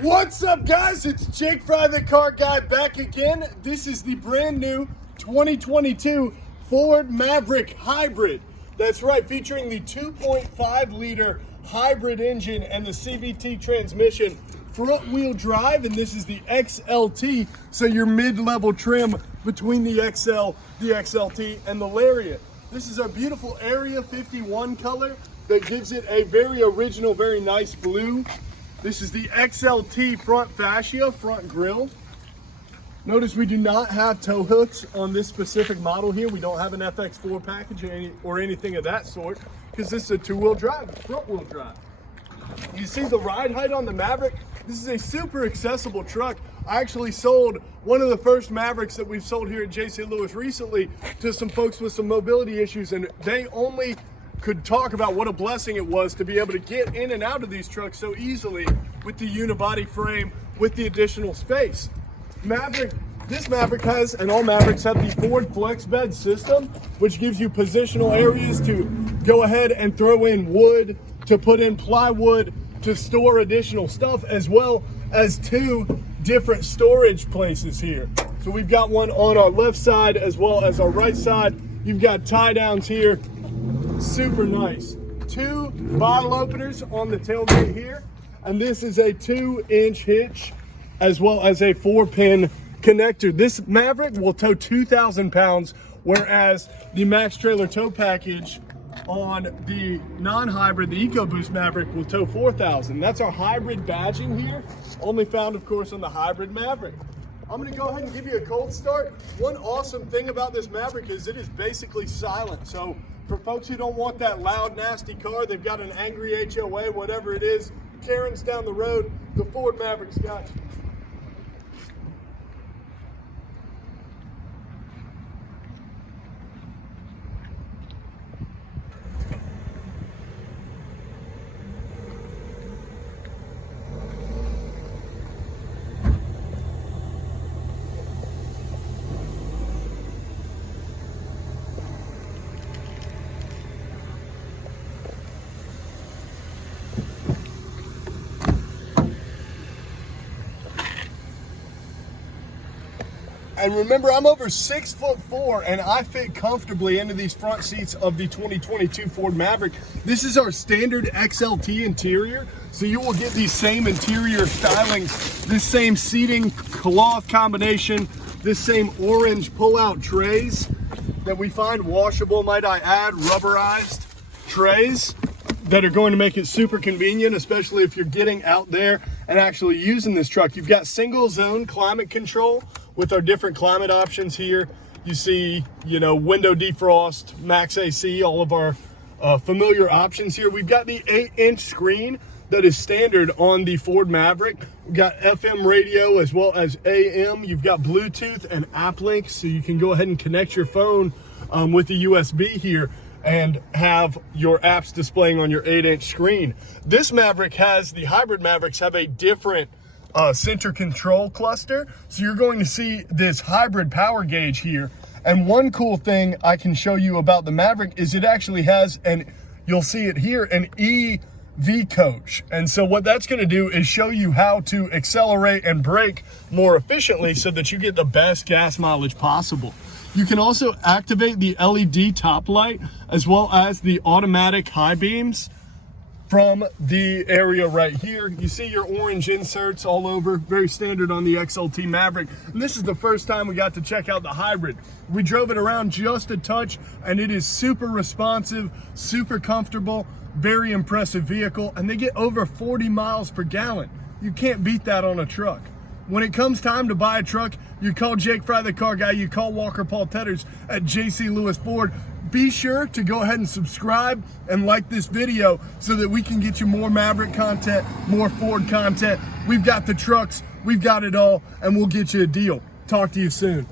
What's up, guys? It's Jake Fry, the car guy, back again. This is the brand new 2022 Ford Maverick Hybrid. That's right, featuring the 2.5 liter hybrid engine and the CVT transmission, front wheel drive, and this is the XLT, so your mid-level trim between the XL, the XLT, and the Lariat. This is our beautiful Area 51 color that gives it a very original, very nice blue. This is the XLT front fascia, front grille. Notice we do not have tow hooks on this specific model here. We don't have an FX4 package or anything of that sort, because this is a two-wheel drive, front wheel drive. You see the ride height on the Maverick? This is a super accessible truck. I actually sold one of the first Mavericks that we've sold here at J.C. Lewis recently to some folks with some mobility issues, and they only could talk about what a blessing it was to be able to get in and out of these trucks so easily with the unibody frame with the additional space. This Maverick has, and all Mavericks have, the Ford flex bed system, which gives you positional areas to go ahead and throw in wood, to put in plywood, to store additional stuff, as well as two different storage places here. So we've got one on our left side as well as our right side. You've got tie downs here. Super nice. Two bottle openers on the tailgate here, and this is a 2-inch hitch as well as a 4-pin connector. This Maverick will tow 2,000 pounds, whereas the Max Trailer Tow Package on the non-hybrid, the EcoBoost Maverick, will tow 4,000. That's our hybrid badging here, only found, of course, on the hybrid Maverick. I'm gonna go ahead and give you a cold start. One awesome thing about this Maverick is it is basically silent. So for folks who don't want that loud, nasty car, they've got an angry HOA, whatever it is, Karen's down the road, the Ford Maverick's got you. And remember, I'm over 6'4" and I fit comfortably into these front seats of the 2022 Ford Maverick. This is our standard XLT interior, so you will get these same interior stylings, this same seating cloth combination, this same orange pull-out trays that we find washable, might I add, rubberized trays that are going to make it super convenient, especially if you're getting out there and actually using this truck. You've got single zone climate control with our different climate options here. You see, window defrost, max AC, all of our familiar options here. We've got the 8-inch screen that is standard on the Ford Maverick. We've got FM radio as well as AM. You've got Bluetooth and app links, so you can go ahead and connect your phone with the USB here and have your apps displaying on your 8-inch screen. This Maverick the hybrid Mavericks have a different center control cluster. So you're going to see this hybrid power gauge here. And one cool thing I can show you about the Maverick is it actually has, and you'll see it here, an EV coach. And so what that's going to do is show you how to accelerate and brake more efficiently so that you get the best gas mileage possible. You can also activate the LED top light as well as the automatic high beams from the area right here. You see your orange inserts all over, very standard on the XLT Maverick. And this is the first time we got to check out the hybrid. We drove it around just a touch, and it is super responsive, super comfortable, very impressive vehicle, and they get over 40 miles per gallon. You can't beat that on a truck. When it comes time to buy a truck, you call Jake Fry, the car guy, you call Walker Paul Tetters at J.C. Lewis Ford. Be sure to go ahead and subscribe and like this video so that we can get you more Maverick content, more Ford content. We've got the trucks, we've got it all, and we'll get you a deal. Talk to you soon.